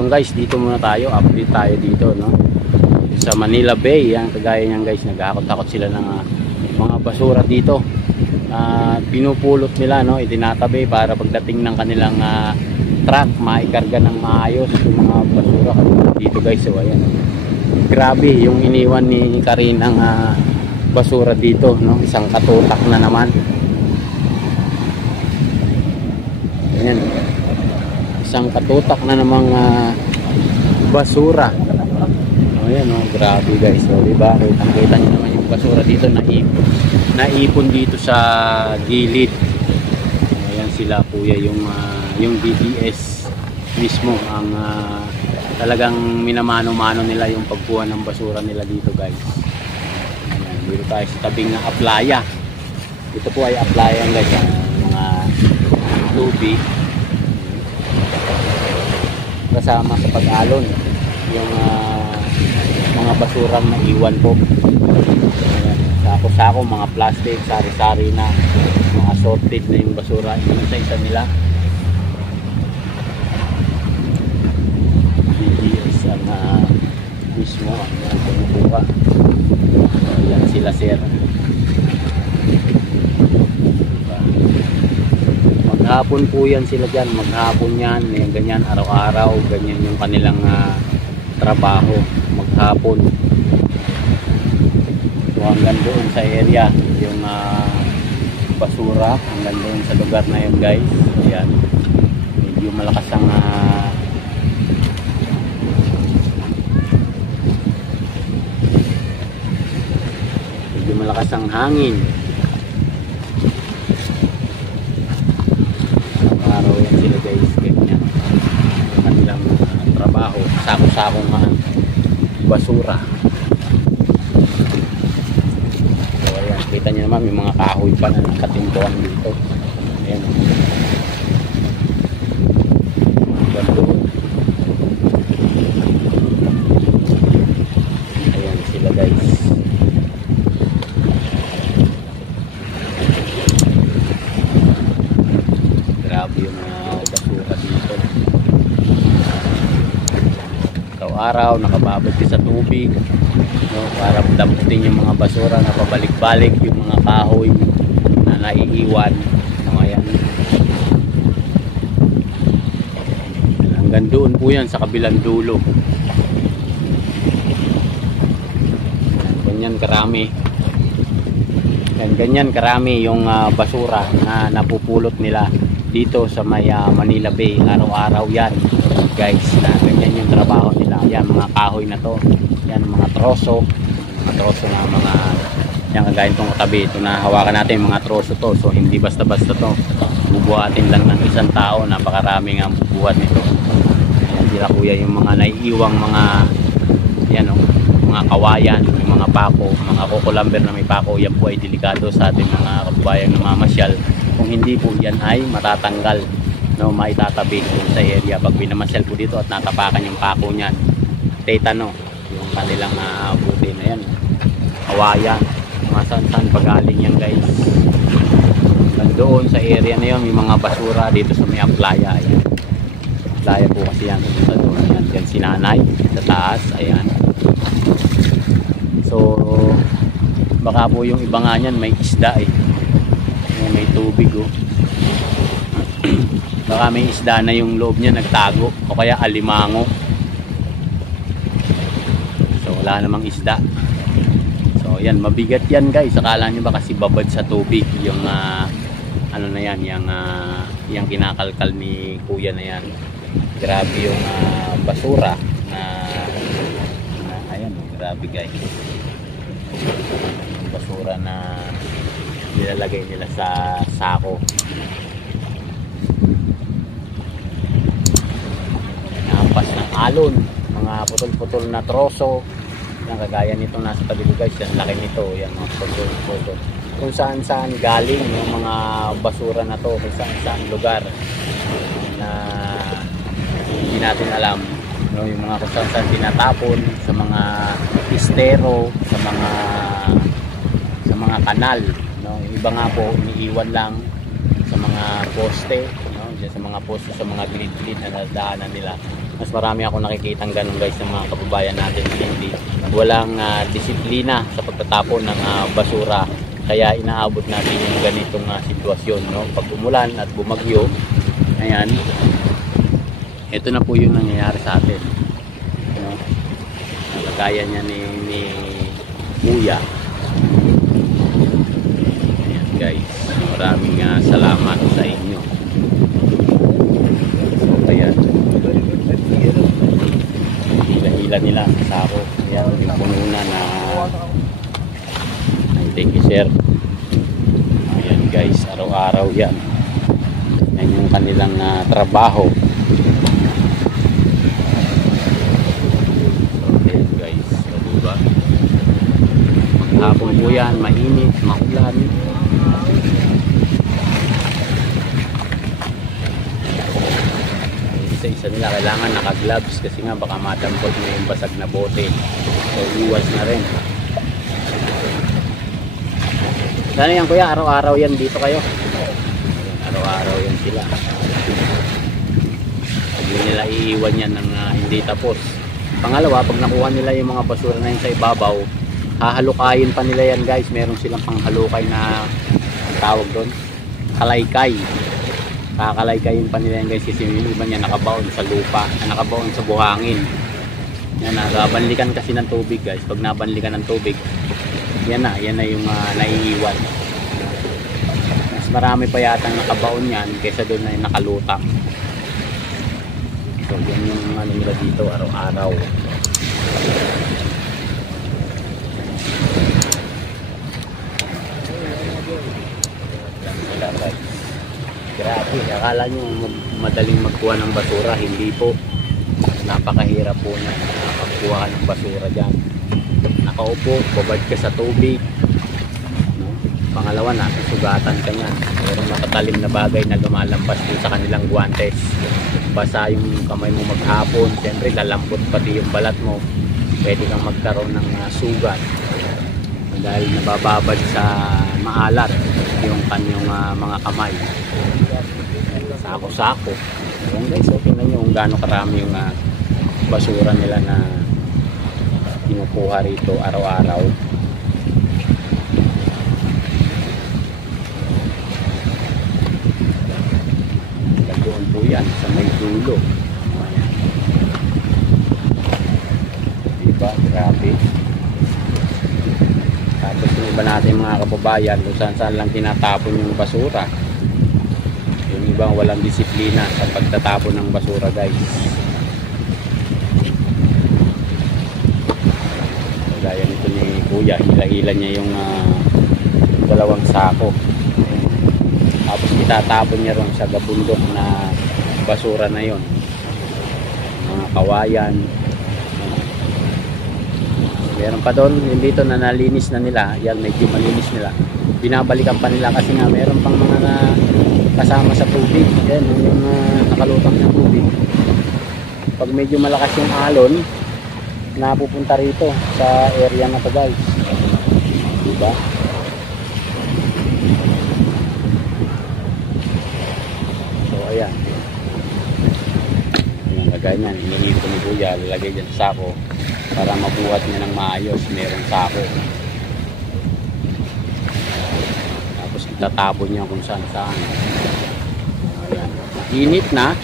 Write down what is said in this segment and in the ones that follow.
yung guys, dito muna tayo, update tayo dito, no? Sa Manila Bay, yan, kagaya niyan guys, naghahakot-hakot sila ng mga basura dito. Pinupulot nila, no? Itinatabi para pagdating ng kanilang truck, maikarga ng maayos yung mga basura dito guys. So ayan, grabe yung iniwan ni Karinang basura dito, no? Isang katutak na naman. Ayan, isang katutak na namang basura. Ayan, oh, grabe guys. So, diba? Kita nyo naman yung basura dito naipon dito sa gilid. Ayan sila kuya, yung DDS mismo ang talagang minamano-mano nila yung pagkuha ng basura nila dito guys. Ayan, dito tayo sa tabing ng Aplaya. Ito po ay Aplaya guys, mga tubig kasama sa pag-alon yung mga basurang naiwan po. Ayan, sako-sako, mga plastic, sari-sari na, mga assorted na yung basura, isa-isa nila. DDS ang mismo ang pumukuha. Ayan sila sir. Maghapon po yan sila dyan, maghapon yan, ganyan araw-araw, ganyan yung kanilang trabaho, maghapon. So hanggang doon sa area yung basura, hanggang doon sa lugar na yun guys. Ayan, medyo malakas ang hangin. Araw yan sila guys, ganyan yung kanilang trabaho, sako-sakong basura. So ayan, kita nyo naman may mga kahoy pa na nakatintuan dito. Ayan, ayan sila guys. Grabe yung basura dito. Araw nakababad ka sa tubig, no, para damputin yung mga basura na pabalik-balik yung mga kahoy na naiiwan. No, ayan. Hanggang doon po yan sa kabilang dulo. Ganyan karami. Ganyan karami yung basura na napupulot nila dito sa may Manila Bay. Araw-araw yan guys, na ganyan yung trabaho nila. Yan mga kahoy na to, yan mga troso na mga yan, kagaya itong katabi, ito na hawakan natin mga troso to. So hindi basta-basta to, bubuhatin lang ng isang tao, napakarami nga bubuhat nito. Yan sila kuya, yung mga naiiwang mga yan, oh, mga kawayan, yung mga pako, mga kukulamber na may pako. Yan po ay delikado sa ating mga kababayang namamasyal. Kung hindi po yan ay matatanggal, no, maitatabi sa area pag binamasyal po dito at natapakan yung pako niyan. Tetano yung kanilang buti na yan, kawayan, mga saan pagaling yan guys. Nandoon sa area na yun may mga basura dito sa may Aplaya. Ayan, Aplaya po kasi yan, sa doon yan, yan si nanay sa taas. Ayan, so baka po yung iba nga yan may isda may tubig baka may isda na yung loob niya nagtago, o kaya alimango. So wala namang isda. So yan, mabigat yan guys. Akala nyo ba kasi babad sa tubig yung ano na yan, yung kinakalkal ni kuya na yan. Grabe yung basura na ayan, grabe guys, yung basura na nilalagay nila sa sako. Nampas ng alon, mga putol-putol na troso. Yan, kagaya nito nasa tabi ko guys, yan laki nito, yan mga putol-putol. Kung saan-saan galing yung mga basura na to, kung saan-saan lugar na hindi natin alam, no, yung mga kung saan-saan tinatapon sa mga estero, sa mga kanal, no. Yung iba nga po iniiwan lang sa mga poste, no, sa mga poste, sa mga gilid-gilid na nadaanan nila. Mas marami ako nakikitang ganun guys ng mga kababayan natin na hindi walang disiplina sa pagtatapon ng basura, kaya inaabot natin yung ganitong sitwasyon, no? Pag umulan at bumagyo, ayan, ito na po yung nangyayari sa atin, no? Kagaya niya ni Kuya. Ayan guys, maraming salamat sa inyo. So ayan, hila nila sa ako. Ayan, yung puno na thank you sir. Ayan guys, araw-araw yan. Yan yung kanilang trabaho. So ayan guys, so, diba? Maghapon po yan, mainit, maulan. Isa nila kailangan naka-gloves kasi nga baka madampot na yung basag na bote, so iwas na rin. Sana yan kuya, araw-araw yan dito kayo, araw-araw yan sila. Hindi nila iiwan yan ng hindi tapos. Pangalawa, pag nakuha nila yung mga basura na yun sa ibabaw, hahalukayin pa nila yan guys. Meron silang panghalukay na tawag doon, kalaykay. Kakalaykayin pa nila yan guys, kasi yung iba niya nakabaon sa lupa, nakabaon sa buhangin. Yan na, banlikan kasi ng tubig guys. Pag nabanlikan ng tubig, yan na yung naiiwan. Mas marami pa yatang nakabaon yan kaysa doon na yung nakalutang. So yan yung ano nila dito araw-araw. Sila guys. Grabe, akala nyo madaling magkuha ng basura, hindi po. Napakahirap po na makakakuha ng basura dyan. Nakaupo, babad ka sa tubig, no? Pangalawa, nasusugatan ka niyan. Mayroong matatalim na bagay na lumalampas din sa kanilang guwantes. Basa yung kamay mo maghapon, siyempre lalambot pati yung balat mo, pwede kang magkaroon ng sugat dahil nabababad sa maalat yung kanyang mga kamay. Sako-sako. Ayan guys, so tingnan nyo kung gaano karami yung basura nila na kinukuha rito araw-araw. Doon po yan sa may dulo. Ayan. Diba? Grabe. Tapos yung iba natin mga kababayan kung saan lang tinatapon yung basura. Yung ibang walang disiplina sa pagtatapon ng basura guys. Gaya nito ni Kuya, hila-hila niya yung dalawang sako. Tapos itatapon niya ron sa gabundok na basura na yon, mga kawayan. Meron pa doon, yung dito na nalinis na nila, yan medyo malinis nila, binabalikan pa nila kasi nga meron pang mga kasama sa tubig. Yan yung nakalutang ng tubig. Pag medyo malakas yung alon, napupunta rito sa area na to guys, diba? So ayan, yung lagay niyan, inihinto ko ni Kuya, lalagay dyan sa sako para mabuhat niya ng maayos. Merong sako, tapos itatapon niya kung saan saan. Ayan, init na.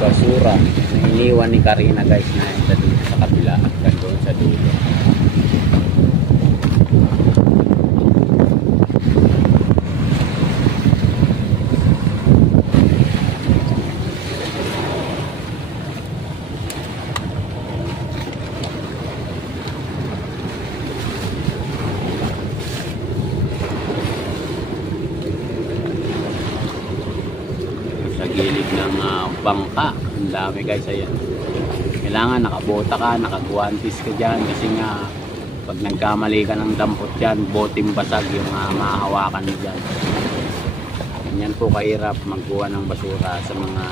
Basura na iniwan ni Karina guys, na ito dito sa kabila at doon sa dulo. Gilid ng bangka, ang dami guys. Ayan, kailangan nakabota ka, nakaguantis ka dyan, kasi nga pag nagkamali ka ng dampot dyan, boting basag yung mahahawakan mo dyan. Ganyan po kahirap magkuha ng basura sa mga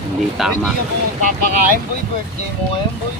Hindi tama. Hindi ka po papakain, boy. Birthday mo ngayon, boy.